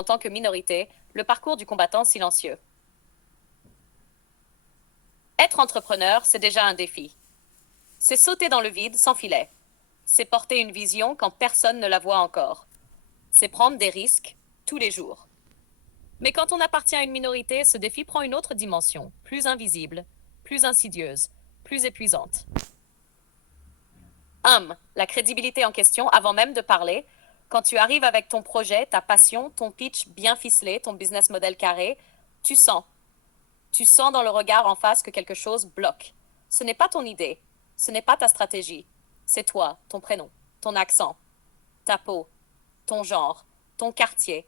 en tant que minorité, le parcours du combattant silencieux. Être entrepreneur, c'est déjà un défi. C'est sauter dans le vide sans filet. C'est porter une vision quand personne ne la voit encore. C'est prendre des risques tous les jours. Mais quand on appartient à une minorité, ce défi prend une autre dimension, plus invisible, plus insidieuse, plus épuisante. La crédibilité en question avant même de parler. Quand tu arrives avec ton projet, ta passion, ton pitch bien ficelé, ton business model carré, tu sens. Tu sens dans le regard en face que quelque chose bloque. Ce n'est pas ton idée, ce n'est pas ta stratégie. C'est toi, ton prénom, ton accent, ta peau, ton genre, ton quartier.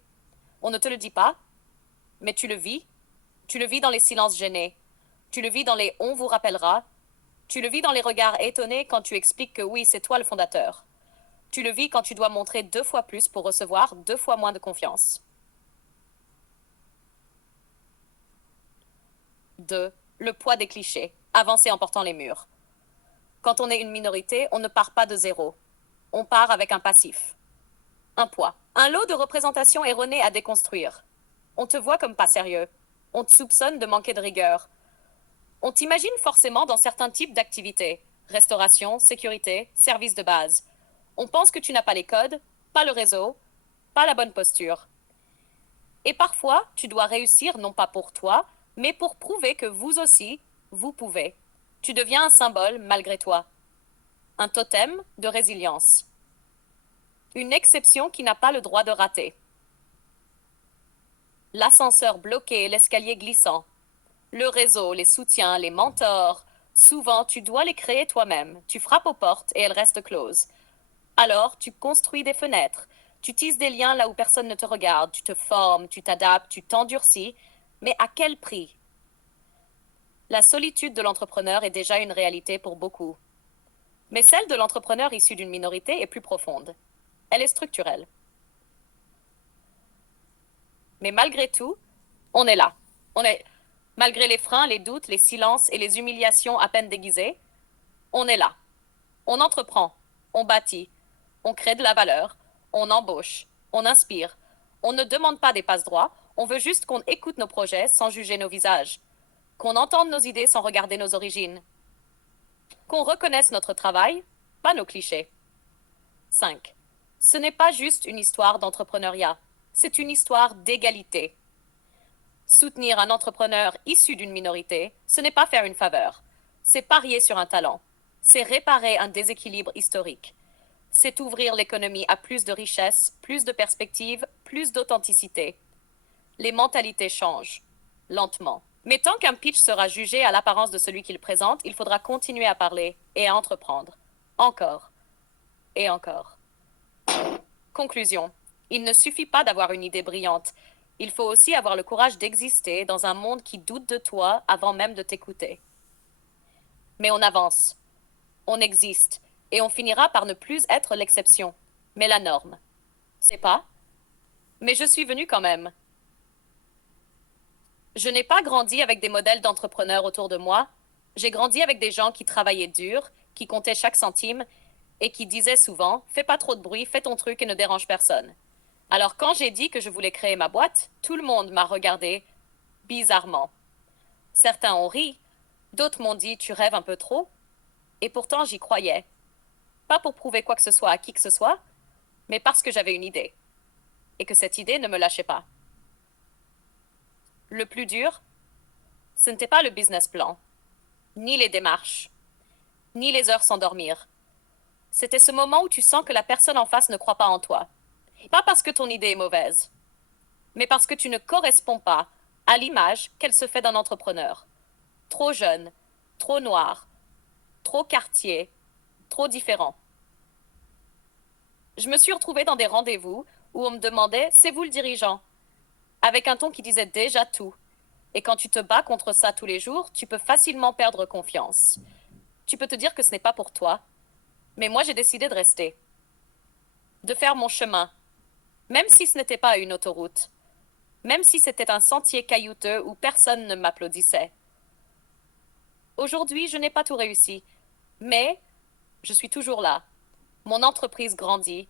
On ne te le dit pas, mais tu le vis. Tu le vis dans les silences gênés. Tu le vis dans les on vous rappellera. Tu le vis dans les regards étonnés quand tu expliques que oui, c'est toi le fondateur. Tu le vis quand tu dois montrer 2 fois plus pour recevoir 2 fois moins de confiance. 2. Le poids des clichés. Avancer en portant les murs. Quand on est une minorité, on ne part pas de zéro. On part avec un passif. Un poids. Un lot de représentations erronées à déconstruire. On te voit comme pas sérieux. On te soupçonne de manquer de rigueur. On t'imagine forcément dans certains types d'activités. Restauration, sécurité, services de base. On pense que tu n'as pas les codes, pas le réseau, pas la bonne posture. Et parfois, tu dois réussir non pas pour toi, mais pour prouver que vous aussi, vous pouvez. Tu deviens un symbole malgré toi. Un totem de résilience. Une exception qui n'a pas le droit de rater. L'ascenseur bloqué, l'escalier glissant. Le réseau, les soutiens, les mentors. Souvent, tu dois les créer toi-même. Tu frappes aux portes et elles restent closes. Alors, tu construis des fenêtres. Tu tisses des liens là où personne ne te regarde. Tu te formes, tu t'adaptes, tu t'endurcis. Mais à quel prix? La solitude de l'entrepreneur est déjà une réalité pour beaucoup. Mais celle de l'entrepreneur issu d'une minorité est plus profonde. Elle est structurelle. Mais malgré tout, on est là. Malgré les freins, les doutes, les silences et les humiliations à peine déguisées, on est là. On entreprend, on bâtit, on crée de la valeur, on embauche, on inspire. On ne demande pas des passe-droits, on veut juste qu'on écoute nos projets sans juger nos visages, qu'on entende nos idées sans regarder nos origines, qu'on reconnaisse notre travail, pas nos clichés. 5. Ce n'est pas juste une histoire d'entrepreneuriat, c'est une histoire d'égalité. Soutenir un entrepreneur issu d'une minorité, ce n'est pas faire une faveur, c'est parier sur un talent, c'est réparer un déséquilibre historique, c'est ouvrir l'économie à plus de richesse, plus de perspectives, plus d'authenticité. Les mentalités changent, lentement. Mais tant qu'un pitch sera jugé à l'apparence de celui qu'il présente, il faudra continuer à parler et à entreprendre. Encore et encore. Conclusion. Il ne suffit pas d'avoir une idée brillante. Il faut aussi avoir le courage d'exister dans un monde qui doute de toi avant même de t'écouter. Mais on avance, on existe, et on finira par ne plus être l'exception, mais la norme. C'est pas? Mais je suis venue quand même. Je n'ai pas grandi avec des modèles d'entrepreneurs autour de moi. J'ai grandi avec des gens qui travaillaient dur, qui comptaient chaque centime, et qui disaient souvent, fais pas trop de bruit, fais ton truc et ne dérange personne. Alors quand j'ai dit que je voulais créer ma boîte, tout le monde m'a regardé bizarrement. Certains ont ri, d'autres m'ont dit tu rêves un peu trop, et pourtant j'y croyais. Pas pour prouver quoi que ce soit à qui que ce soit, mais parce que j'avais une idée, et que cette idée ne me lâchait pas. Le plus dur, ce n'était pas le business plan, ni les démarches, ni les heures sans dormir. C'était ce moment où tu sens que la personne en face ne croit pas en toi. Pas parce que ton idée est mauvaise, mais parce que tu ne corresponds pas à l'image qu'elle se fait d'un entrepreneur. Trop jeune, trop noir, trop quartier, trop différent. Je me suis retrouvée dans des rendez-vous où on me demandait c'est vous le dirigeant, avec un ton qui disait déjà tout. Et quand tu te bats contre ça tous les jours, tu peux facilement perdre confiance. Tu peux te dire que ce n'est pas pour toi, mais moi j'ai décidé de rester, de faire mon chemin, même si ce n'était pas une autoroute, même si c'était un sentier caillouteux où personne ne m'applaudissait. Aujourd'hui, je n'ai pas tout réussi, mais je suis toujours là. Mon entreprise grandit.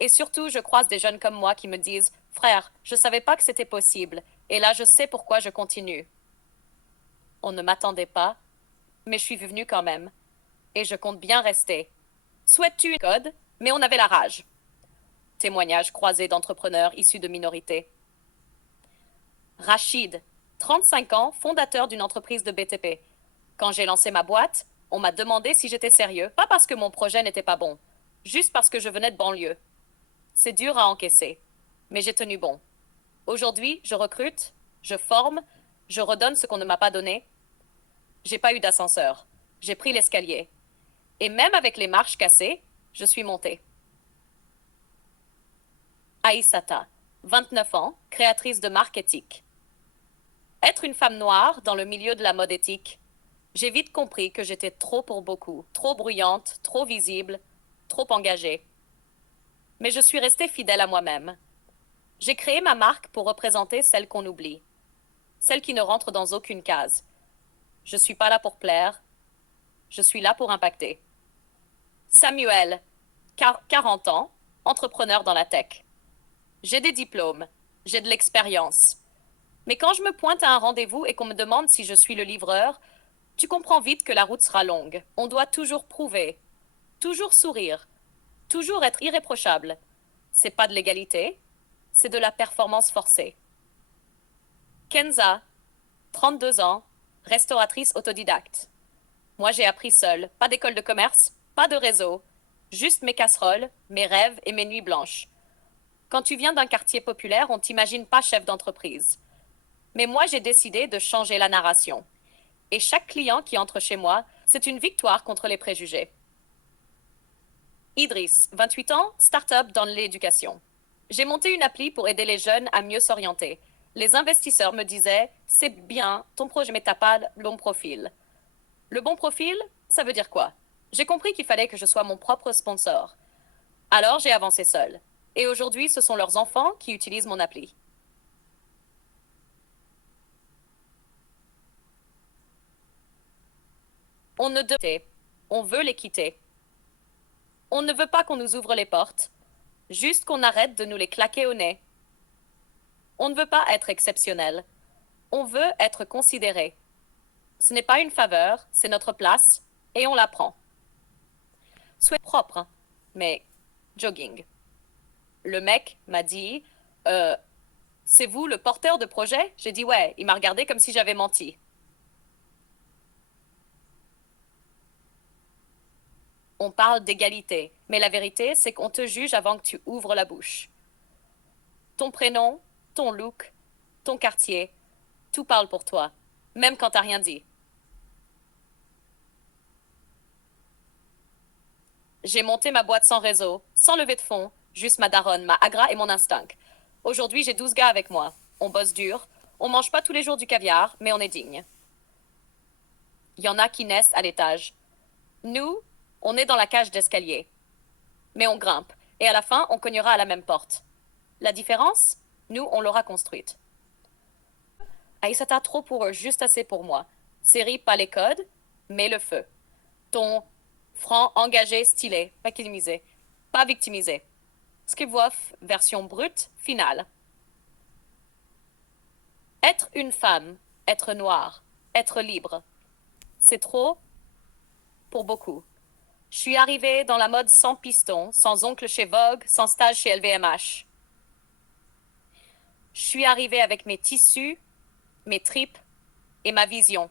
Et surtout, je croise des jeunes comme moi qui me disent Frère, je savais pas que c'était possible, et là je sais pourquoi je continue. On ne m'attendait pas, mais je suis venu quand même, et je compte bien rester. Souhaites-tu une code? Mais on avait la rage. Témoignages croisés d'entrepreneurs issus de minorités. Rachid, 35 ans, fondateur d'une entreprise de BTP. Quand j'ai lancé ma boîte, on m'a demandé si j'étais sérieux, pas parce que mon projet n'était pas bon, juste parce que je venais de banlieue. C'est dur à encaisser, mais j'ai tenu bon. Aujourd'hui, je recrute, je forme, je redonne ce qu'on ne m'a pas donné. J'ai pas eu d'ascenseur. J'ai pris l'escalier. Et même avec les marches cassées, je suis montée. Aïssata, 29 ans, créatrice de marque éthique. Être une femme noire dans le milieu de la mode éthique, j'ai vite compris que j'étais trop pour beaucoup, trop bruyante, trop visible, trop engagée. Mais je suis restée fidèle à moi-même. J'ai créé ma marque pour représenter celle qu'on oublie, celle qui ne rentre dans aucune case. Je suis pas là pour plaire, je suis là pour impacter. Samuel, 40 ans, entrepreneur dans la tech. J'ai des diplômes, j'ai de l'expérience. Mais quand je me pointe à un rendez-vous et qu'on me demande si je suis le livreur, tu comprends vite que la route sera longue. On doit toujours prouver, toujours sourire, toujours être irréprochable. C'est pas de l'égalité, c'est de la performance forcée. Kenza, 32 ans, restauratrice autodidacte. Moi, j'ai appris seule, pas d'école de commerce, pas de réseau, juste mes casseroles, mes rêves et mes nuits blanches. Quand tu viens d'un quartier populaire, on t'imagine pas chef d'entreprise. Mais moi, j'ai décidé de changer la narration. Et chaque client qui entre chez moi, c'est une victoire contre les préjugés. Idriss, 28 ans, start-up dans l'éducation. J'ai monté une appli pour aider les jeunes à mieux s'orienter. Les investisseurs me disaient, c'est bien, ton projet, mais t'as pas le bon profil. Le bon profil, ça veut dire quoi? J'ai compris qu'il fallait que je sois mon propre sponsor. Alors j'ai avancé seul. Et aujourd'hui, ce sont leurs enfants qui utilisent mon appli. On ne devrait, on veut les quitter. On ne veut pas qu'on nous ouvre les portes, juste qu'on arrête de nous les claquer au nez. On ne veut pas être exceptionnel. On veut être considéré. Ce n'est pas une faveur, c'est notre place, et on la prend. Soyez propre, hein, mais jogging. Le mec m'a dit, euh, c'est vous le porteur de projet? J'ai dit ouais, il m'a regardé comme si j'avais menti. On parle d'égalité, mais la vérité, c'est qu'on te juge avant que tu ouvres la bouche. Ton prénom, ton look, ton quartier, tout parle pour toi, même quand t'as rien dit. J'ai monté ma boîte sans réseau, sans levée de fonds, juste ma daronne, ma agra et mon instinct. Aujourd'hui, j'ai 12 gars avec moi. On bosse dur, on mange pas tous les jours du caviar, mais on est digne. Il y en a qui naissent à l'étage. Nous, on est dans la cage d'escalier. Mais on grimpe, et à la fin, on cognera à la même porte. La différence? Nous, on l'aura construite. Aïssata, trop pour eux, juste assez pour moi. Série, pas les codes, mais le feu. Ton franc, engagé, stylé, pas victimisé. Pas victimisé. Skipwoff, version brute, finale. Être une femme, être noire, être libre. C'est trop pour beaucoup. Je suis arrivée dans la mode sans piston, sans oncle chez Vogue, sans stage chez LVMH. Je suis arrivée avec mes tissus, mes tripes et ma vision.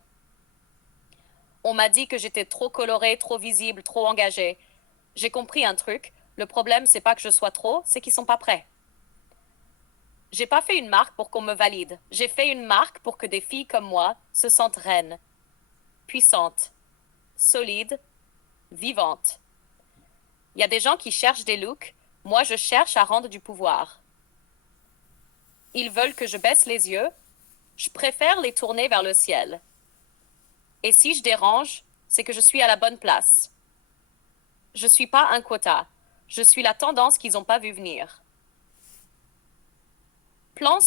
On m'a dit que j'étais trop colorée, trop visible, trop engagée. J'ai compris un truc. Le problème, c'est pas que je sois trop, c'est qu'ils sont pas prêts. J'ai pas fait une marque pour qu'on me valide. J'ai fait une marque pour que des filles comme moi se sentent reines, puissantes, solides, vivantes. Il y a des gens qui cherchent des looks. Moi, je cherche à rendre du pouvoir. Ils veulent que je baisse les yeux. Je préfère les tourner vers le ciel. Et si je dérange, c'est que je suis à la bonne place. Je suis pas un quota. Je suis la tendance qu'ils n'ont pas vu venir. Plan